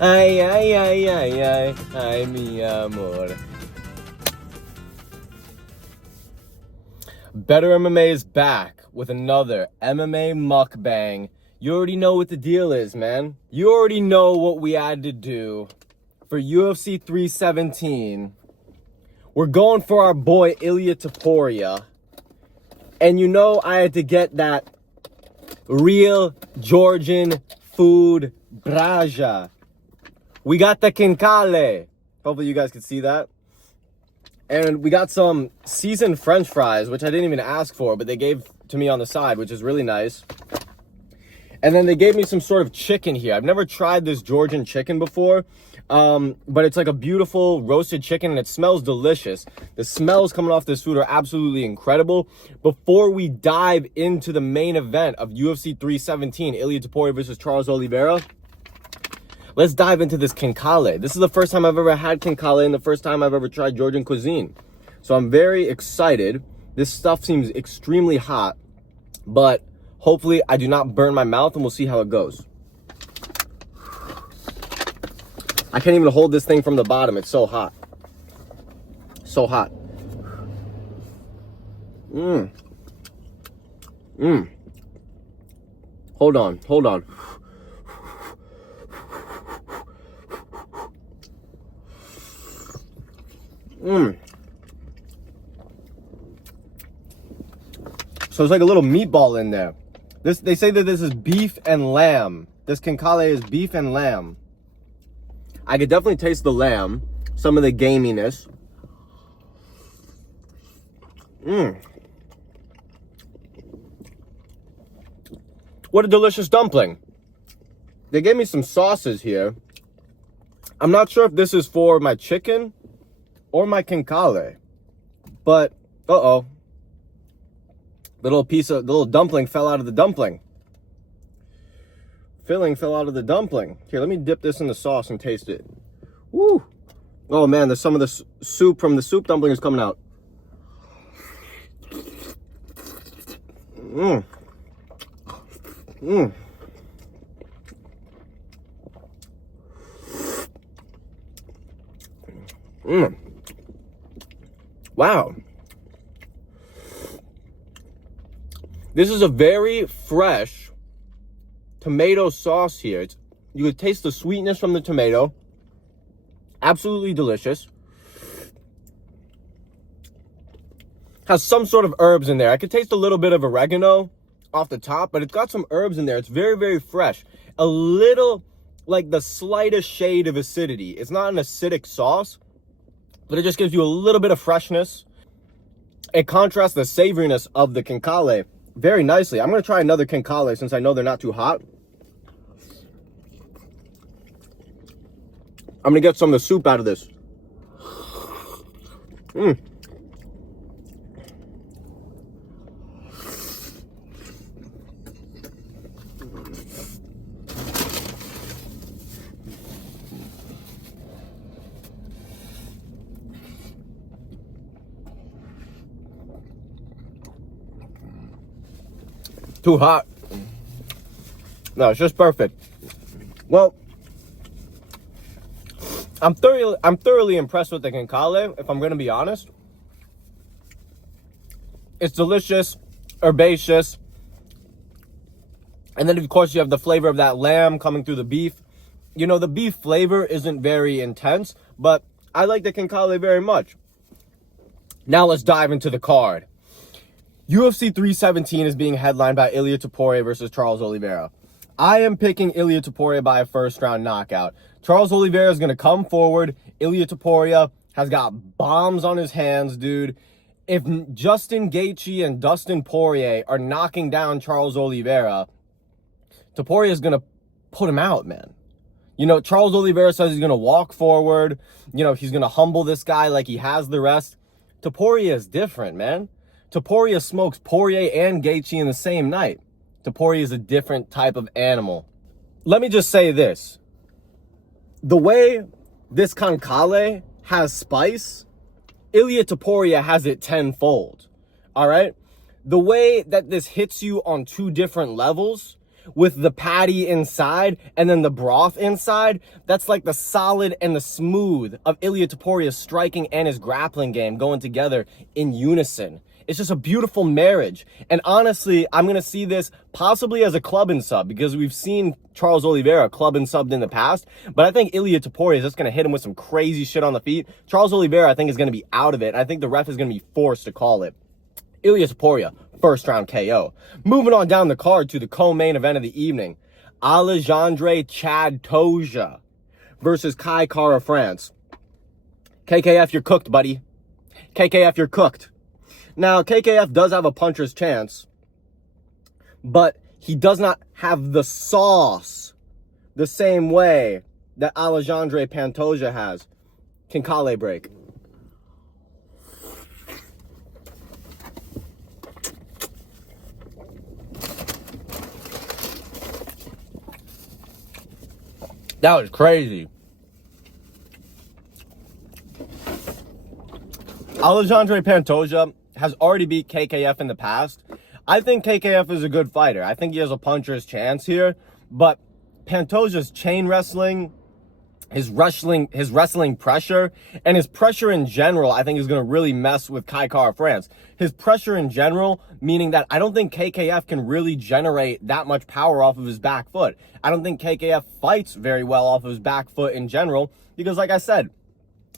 Ay, ay, ay, ay, ay. Ay, mi amor. Better MMA is back with another MMA mukbang. You already know what the deal is, man. You already know what we had to do for UFC 317. We're going for our boy Ilia Topuria. And you know I had to get that real Georgian food braja. We got the kinkale. Hopefully you guys can see that. And we got some seasoned French fries, which I didn't even ask for, but they gave to me on the side, which is really nice. And then they gave me some sort of chicken here. I've never tried this Georgian chicken before, but it's like a beautiful roasted chicken, and it smells delicious. The smells coming off this food are absolutely incredible. Before we dive into the main event of UFC 317, Ilia Topuria versus Charles Oliveira, let's dive into this kinkale. This is the first time I've ever had kinkale and the first time I've ever tried Georgian cuisine. So I'm very excited. This stuff seems extremely hot, but hopefully I do not burn my mouth, and we'll see how it goes. I can't even hold this thing from the bottom. It's so hot. So hot. Hold on. So it's like a little meatball in there. They say that this is beef and lamb. This kinkale is beef and lamb. I could definitely taste the lamb, some of the gaminess. What a delicious dumpling. They gave me some sauces here. I'm not sure if this is for my chicken or my kinkale, but the little dumpling fell out of the dumpling. Filling fell out of the dumpling. Here, let me dip this in the sauce and taste it. Woo! Oh man, there's some of the soup from the soup dumpling is coming out. Wow. This is a very fresh tomato sauce here. You could taste the sweetness from the tomato. Absolutely delicious. Has some sort of herbs in there. I could taste a little bit of oregano off the top, but it's got some herbs in there. It's very, very fresh. A little, like the slightest shade of acidity. It's not an acidic sauce, but it just gives you a little bit of freshness. It contrasts the savoriness of the kinkale very nicely. I'm going to try another kinkale since I know they're not too hot. I'm going to get some of the soup out of this. Too hot. No, it's just perfect. Well, I'm thoroughly impressed with the kinkale, if I'm going to be honest. It's delicious, herbaceous. And then, of course, you have the flavor of that lamb coming through the beef. You know, the beef flavor isn't very intense, but I like the kinkale very much. Now let's dive into the card. UFC 317 is being headlined by Ilia Topuria versus Charles Oliveira. I am picking Ilia Topuria by a first-round knockout. Charles Oliveira is going to come forward. Ilia Topuria has got bombs on his hands, dude. If Justin Gaethje and Dustin Poirier are knocking down Charles Oliveira, Topuria is going to put him out, man. You know, Charles Oliveira says he's going to walk forward. You know, he's going to humble this guy like he has the rest. Topuria is different, man. Topuria smokes Poirier and Gaethje in the same night. Topuria is a different type of animal. Let me just say this. The way this kinkale has spice, Ilia Topuria has it tenfold. All right? The way that this hits you on two different levels, with the patty inside and then the broth inside, that's like the solid and the smooth of Ilia Toporia's striking and his grappling game going together in unison. It's just a beautiful marriage. And honestly, I'm going to see this possibly as a club and sub, because we've seen Charles Oliveira club and subbed in the past. But I think Ilia Topuria is just going to hit him with some crazy shit on the feet. Charles Oliveira, I think, is going to be out of it. I think the ref is going to be forced to call it. Ilia Topuria, first round KO. Moving on down the card to the co-main event of the evening. Alexandre Chad Toja versus Kai Kara France. KKF, you're cooked, buddy. KKF, you're cooked. Now, KKF does have a puncher's chance, but he does not have the sauce the same way that Alexandre Pantoja has. Can Kale break? That was crazy. Alexandre Pantoja has already beat KKF in the past. I think KKF is a good fighter. I think he has a puncher's chance here, but Pantoja's chain wrestling, his wrestling pressure, and his pressure in general, I think is going to really mess with Kai Kara France. His pressure in general, meaning that I don't think KKF can really generate that much power off of his back foot. I don't think KKF fights very well off of his back foot in general, because like I said,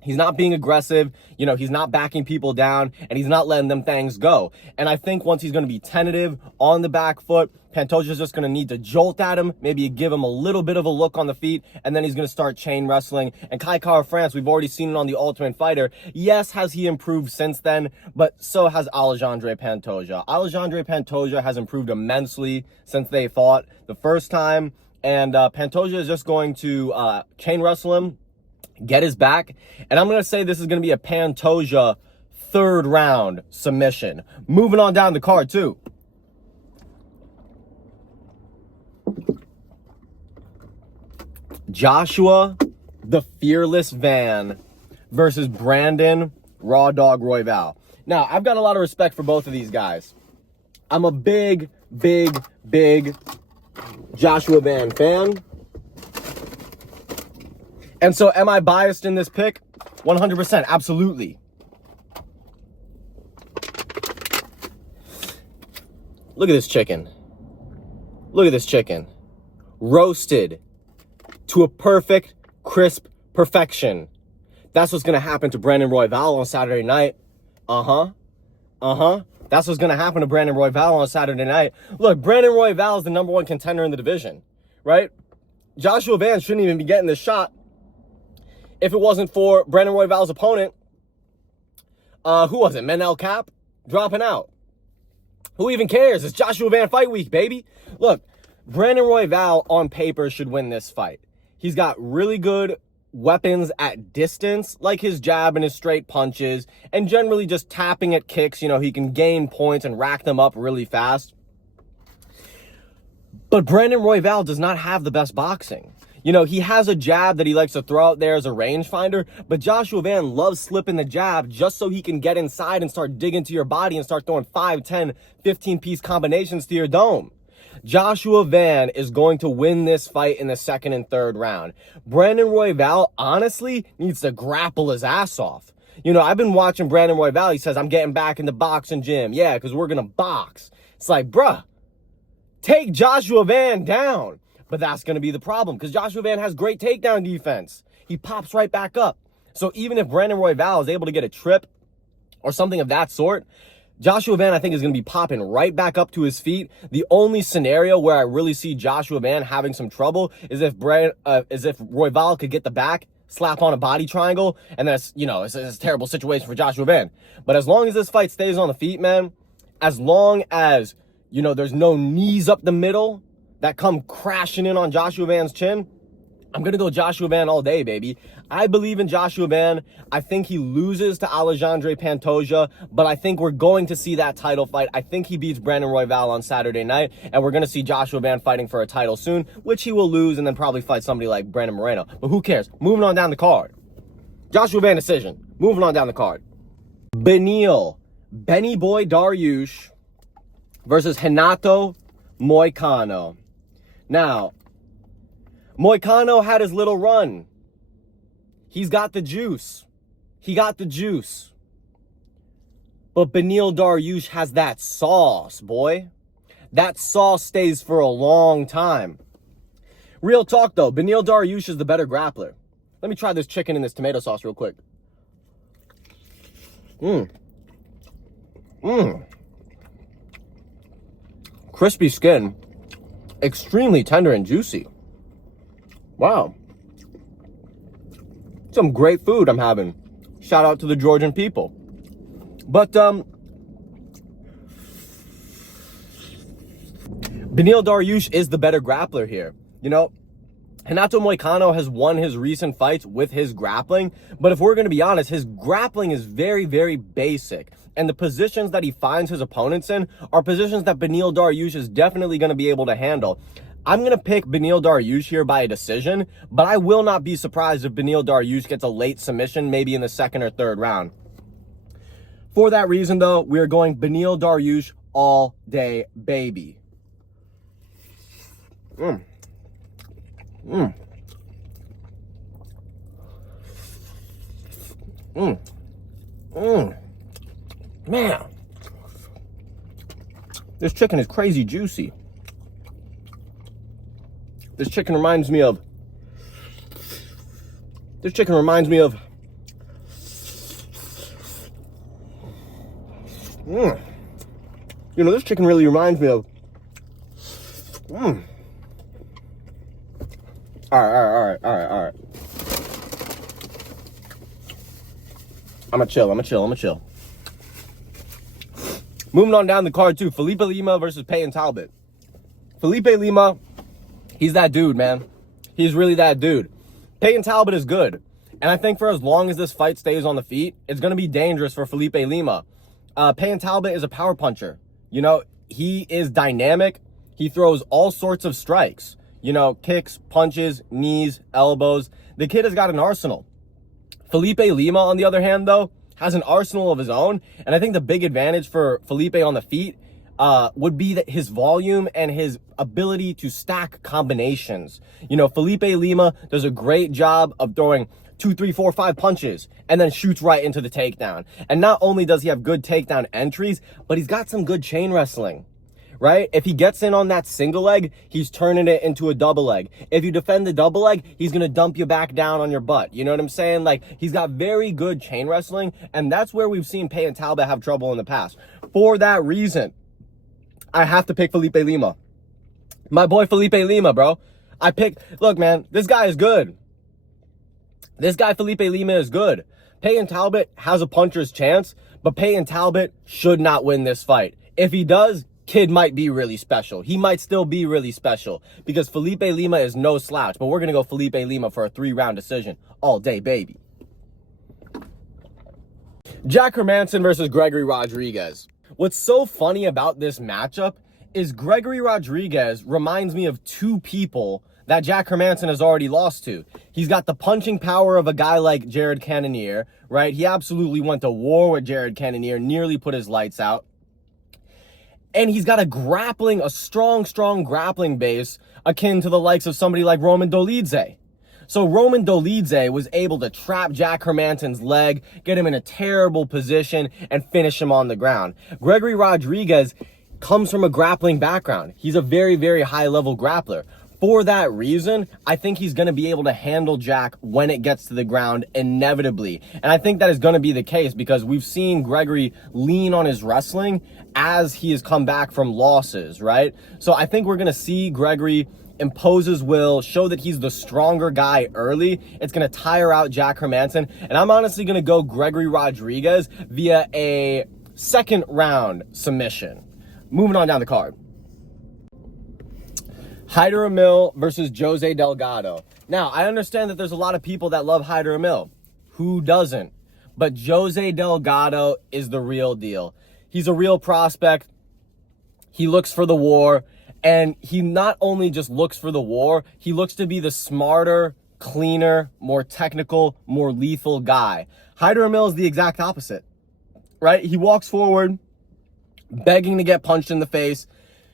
he's not being aggressive, he's not backing people down, and he's not letting them things go. And I think once he's going to be tentative on the back foot, Pantoja's just going to need to jolt at him, maybe give him a little bit of a look on the feet, and then he's going to start chain wrestling. And Kai Kara France, we've already seen it on The Ultimate Fighter. Yes, has he improved since then, but so has Alexandre Pantoja. Alexandre Pantoja has improved immensely since they fought the first time, and Pantoja is just going to chain wrestle him, get his back, and I'm going to say this is going to be a Pantoja third round submission. Moving on down the card, too. Joshua, the Fearless Van, versus Brandon, Raw Dog Royval. Now, I've got a lot of respect for both of these guys. I'm a big Joshua Van fan. And so, am I biased in this pick? 100%, absolutely. Look at this chicken. Look at this chicken. Roasted to a perfect, crisp perfection. That's what's going to happen to Brandon Royval on Saturday night. That's what's going to happen to Brandon Royval on Saturday night. Look, Brandon Royval is the #1 contender in the division, right? Joshua Van shouldn't even be getting this shot if it wasn't for Brandon Royval's opponent. Who was it? Manel Cap dropping out. Who even cares? It's Joshua Van fight week, baby. Look, Brandon Royval on paper should win this fight. He's got really good weapons at distance, like his jab and his straight punches, and generally just tapping at kicks. He can gain points and rack them up really fast. But Brandon Royval does not have the best boxing. He has a jab that he likes to throw out there as a rangefinder, but Joshua Van loves slipping the jab just so he can get inside and start digging to your body and start throwing 5, 10, 15-piece combinations to your dome. Joshua Van is going to win this fight in the second and third round. Brandon Royval, honestly, needs to grapple his ass off. I've been watching Brandon Royval. He says, I'm getting back in the boxing gym. Yeah, because we're going to box. It's like, bruh, take Joshua Van down. But that's going to be the problem, because Joshua Van has great takedown defense. He pops right back up. So even if Brandon Royval is able to get a trip or something of that sort, Joshua Van, I think, is going to be popping right back up to his feet. The only scenario where I really see Joshua Van having some trouble is if Royval could get the back, slap on a body triangle, and that's, it's a terrible situation for Joshua Van. But as long as this fight stays on the feet, man, as long as, there's no knees up the middle that come crashing in on Joshua Van's chin, I'm going to go Joshua Van all day, baby. I believe in Joshua Van. I think he loses to Alexandre Pantoja, but I think we're going to see that title fight. I think he beats Brandon Royval on Saturday night, and we're going to see Joshua Van fighting for a title soon, which he will lose and then probably fight somebody like Brandon Moreno. But who cares? Moving on down the card. Joshua Van decision. Moving on down the card. Benny Boy Dariush versus Renato Moicano. Now, Moicano had his little run. He's got the juice. He got the juice. But Beneil Dariush has that sauce, boy. That sauce stays for a long time. Real talk, though. Beneil Dariush is the better grappler. Let me try this chicken and this tomato sauce real quick. Crispy skin. Extremely tender and juicy. Wow. Some great food I'm having. Shout out to the Georgian people. But, Beneil Dariush is the better grappler here. You know, Renato Moicano has won his recent fights with his grappling, but if we're going to be honest, his grappling is very, very basic. And the positions that he finds his opponents in are positions that Beneil Dariush is definitely going to be able to handle. I'm going to pick Beneil Dariush here by a decision, but I will not be surprised if Beneil Dariush gets a late submission, maybe in the second or third round. For that reason, though, we are going Beneil Dariush all day, baby. Man, this chicken is crazy juicy. This chicken reminds me of you know, this chicken really reminds me of all right. I'ma chill. Moving on down the card too, Felipe Lima versus Payton Talbot. Felipe Lima, he's that dude, man. He's really that dude. Payton Talbot is good. And I think for as long as this fight stays on the feet, it's going to be dangerous for Felipe Lima. Payton Talbot is a power puncher. You know, he is dynamic. He throws all sorts of strikes. You know, kicks, punches, knees, elbows. The kid has got an arsenal. Felipe Lima, on the other hand, though, has an arsenal of his own. And I think the big advantage for Felipe on the feet would be that his volume and his ability to stack combinations. You know, Felipe Lima does a great job of throwing 2, 3, 4, 5 punches and then shoots right into the takedown. And not only does he have good takedown entries, but he's got some good chain wrestling, right? If he gets in on that single leg, he's turning it into a double leg. If you defend the double leg, he's going to dump you back down on your butt. You know what I'm saying? Like, he's got very good chain wrestling, and that's where we've seen Payton Talbot have trouble in the past. For that reason, I have to pick Felipe Lima. My boy Felipe Lima, bro. Look, man, this guy is good. This guy Felipe Lima is good. Payton Talbot has a puncher's chance, but Payton Talbot should not win this fight. If he does, kid might be really special. He might still be really special because Felipe Lima is no slouch, but we're going to go Felipe Lima for a 3-round decision all day, baby. Jack Hermansson versus Gregory Rodriguez. What's so funny about this matchup is Gregory Rodriguez reminds me of 2 people that Jack Hermansson has already lost to. He's got the punching power of a guy like Jared Cannonier, right? He absolutely went to war with Jared Cannonier, nearly put his lights out. And he's got a strong grappling base akin to the likes of somebody like Roman Dolidze. So Roman Dolidze was able to trap Jack Hermansson's leg, get him in a terrible position, and finish him on the ground. Gregory Rodriguez comes from a grappling background. He's a very, very high-level grappler. For that reason, I think he's going to be able to handle Jack when it gets to the ground inevitably. And I think that is going to be the case because we've seen Gregory lean on his wrestling as he has come back from losses, right? So I think we're going to see Gregory impose his will, show that he's the stronger guy early. It's going to tire out Jack Hermansson. And I'm honestly going to go Gregory Rodriguez via a 2nd round submission. Moving on down the card. Hyder Emil versus Jose Delgado. Now, I understand that there's a lot of people that love Hyder Emil. Who doesn't? But Jose Delgado is the real deal. He's a real prospect. He looks for the war. And he not only just looks for the war, he looks to be the smarter, cleaner, more technical, more lethal guy. Hyder Emil is the exact opposite, right? He walks forward, begging to get punched in the face.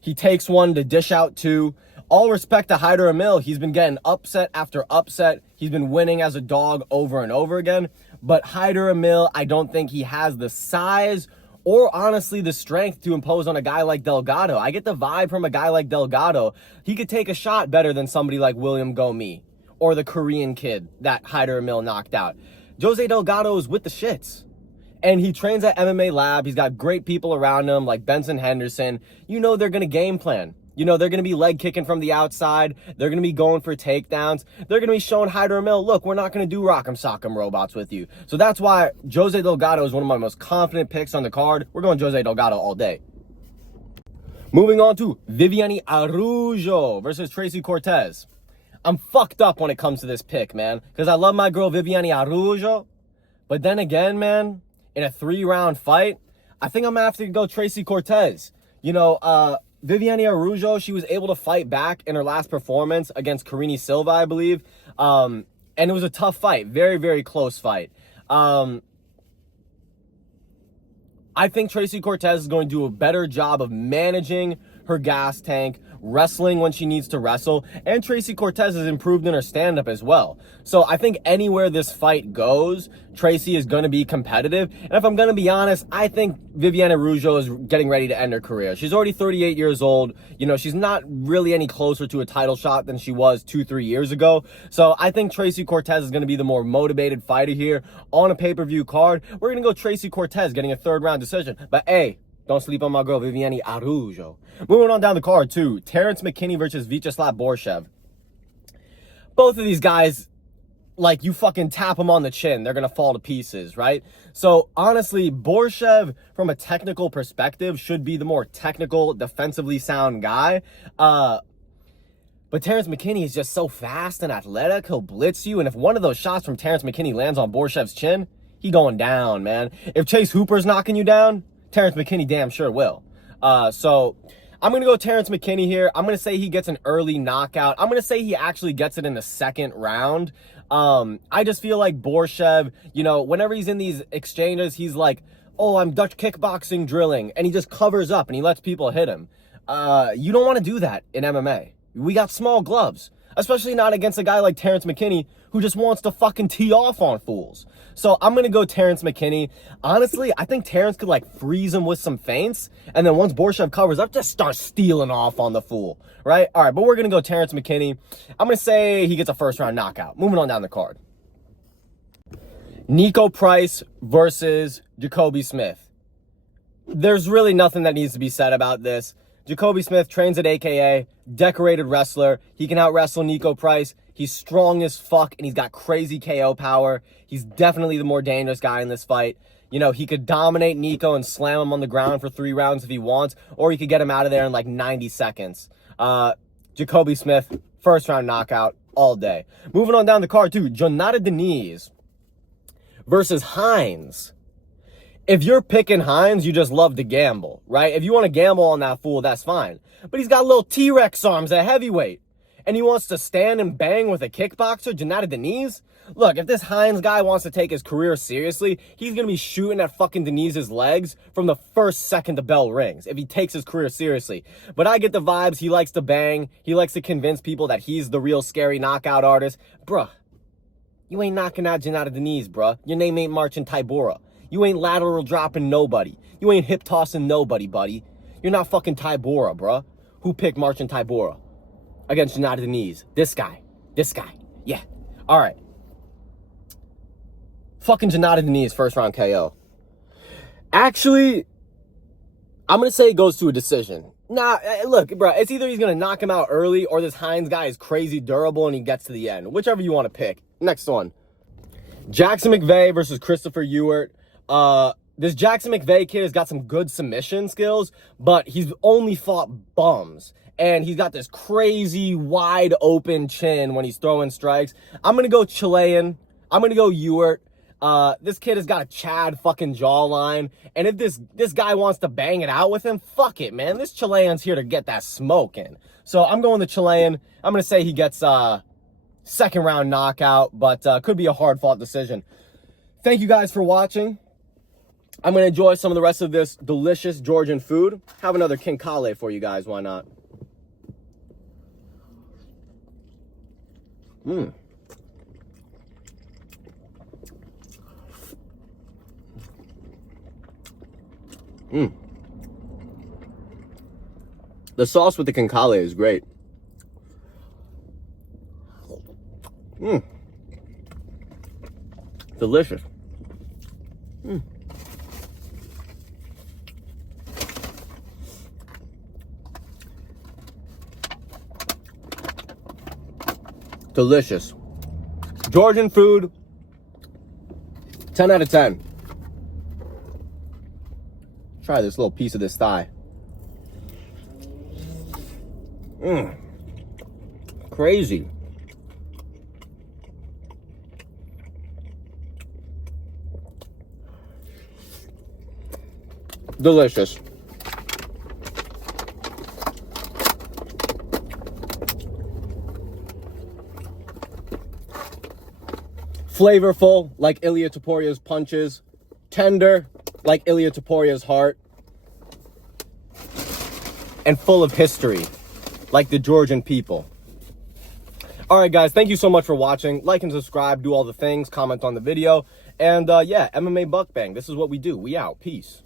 He takes one to dish out 2. All respect to Hyder Emil. He's been getting upset after upset. He's been winning as a dog over and over again. But Hyder Emil, I don't think he has the size or honestly the strength to impose on a guy like Delgado. I get the vibe from a guy like Delgado. He could take a shot better than somebody like William Gomi or the Korean kid that Hyder Emil knocked out. Jose Delgado is with the shits. And he trains at MMA Lab. He's got great people around him like Benson Henderson. You know they're going to game plan. You know, they're going to be leg kicking from the outside. They're going to be going for takedowns. They're going to be showing Hyder Emil, look, we're not going to do rock'em sock'em robots with you. So that's why Jose Delgado is one of my most confident picks on the card. We're going Jose Delgado all day. Moving on to Viviane Araújo versus Tracy Cortez. I'm fucked up when it comes to this pick, man, because I love my girl Viviane Araújo. But then again, man, in a 3-round fight, I think I'm going to have to go Tracy Cortez. You know, Viviane Araújo, she was able to fight back in her last performance against Karine Silva, I believe. And it was a tough fight. Very, very close fight. I think Tracy Cortez is going to do a better job of managing her gas tank, wrestling when she needs to wrestle, and Tracy Cortez has improved in her stand-up as well. So I think anywhere this fight goes, Tracy is going to be competitive. And if I'm going to be honest, I think Viviane Araújo is getting ready to end her career. She's already 38 years old. You know, she's not really any closer to a title shot than she was 2-3 years ago. So I think Tracy Cortez is going to be the more motivated fighter here on a pay-per-view card. We're going to go Tracy Cortez getting a 3rd-round decision. But hey, don't sleep on my girl, Viviane Araújo. Moving on down the card, too. Terrence McKinney versus Vyacheslav Borshev. Both of these guys, like, you fucking tap them on the chin, they're going to fall to pieces, right? So, honestly, Borshev, from a technical perspective, should be the more technical, defensively sound guy. But Terrence McKinney is just so fast and athletic, he'll blitz you. And if one of those shots from Terrence McKinney lands on Borshev's chin, he going down, man. If Chase Hooper's knocking you down, Terrence McKinney damn sure will. So I'm going to go Terrence McKinney here. I'm going to say he gets an early knockout. I'm going to say he actually gets it in the 2nd round. I just feel like Borshev, you know, whenever he's in these exchanges, he's like, oh, I'm Dutch kickboxing drilling. And he just covers up and he lets people hit him. You don't want to do that in MMA. We got small gloves, especially not against a guy like Terrence McKinney who just wants to fucking tee off on fools. So I'm going to go Terrence McKinney. Honestly, I think Terrence could like freeze him with some feints. And then once Borshev covers up, just start stealing off on the fool, right? All right, but we're going to go Terrence McKinney. I'm going to say he gets a 1st-round knockout. Moving on down the card. Nico Price versus Jacoby Smith. There's really nothing that needs to be said about this. Jacoby Smith trains at AKA, decorated wrestler. He can out-wrestle Nico Price. He's strong as fuck, and he's got crazy KO power. He's definitely the more dangerous guy in this fight. You know, he could dominate Nico and slam him on the ground for 3 rounds if he wants, or he could get him out of there in like 90 seconds. Jacoby Smith, 1st-round knockout all day. Moving on down the card, too. Jonata Deniz versus Hines. If you're picking Hines, you just love to gamble, right? If you want to gamble on that fool, that's fine. But he's got little T-Rex arms at heavyweight. And he wants to stand and bang with a kickboxer, Jonata Deniz? Look, if this Hines guy wants to take his career seriously, he's going to be shooting at fucking Deniz's legs from the 1st second the bell rings, if he takes his career seriously. But I get the vibes. He likes to bang. He likes to convince people that he's the real scary knockout artist. Bruh, you ain't knocking out Jonata Deniz, bruh. Your name ain't Marcin Tybura. You ain't lateral dropping nobody. You ain't hip tossing nobody, buddy. You're not fucking Tybura, bruh. Who picked Marcin Tybura against Jonata Deniz? This guy. Yeah. All right. Fucking Jonata Deniz, 1st-round KO. Actually, I'm going to say it goes to a decision. Nah, look, bro, it's either he's going to knock him out early or this Hines guy is crazy durable and he gets to the end. Whichever you want to pick. Next one. Jackson McVeigh versus Christopher Ewart. This Jackson McVeigh kid has got some good submission skills, but he's only fought bums. And he's got this crazy wide open chin when he's throwing strikes. I'm going to go Chilean. I'm going to go Ewart. This kid has got a Chad fucking jawline. And if this guy wants to bang it out with him, fuck it, man. This Chilean's here to get that smoke in. So I'm going the Chilean. I'm going to say he gets a 2nd-round knockout, but could be a hard-fought decision. Thank you guys for watching. I'm going to enjoy some of the rest of this delicious Georgian food. Have another King Kale for you guys. Why not? Mm. Mm. The sauce with the concale is great. Mm. Delicious. Mm. Delicious. Georgian food, 10 out of 10. Try this little piece of this thigh. Mmm. Crazy. Delicious. Flavorful, like Ilia Toporia's punches. Tender, like Ilia Toporia's heart. And full of history, like the Georgian people. Alright guys, thank you so much for watching. Like and subscribe, do all the things, comment on the video. And yeah, MMA Mukbang, this is what we do. We out. Peace.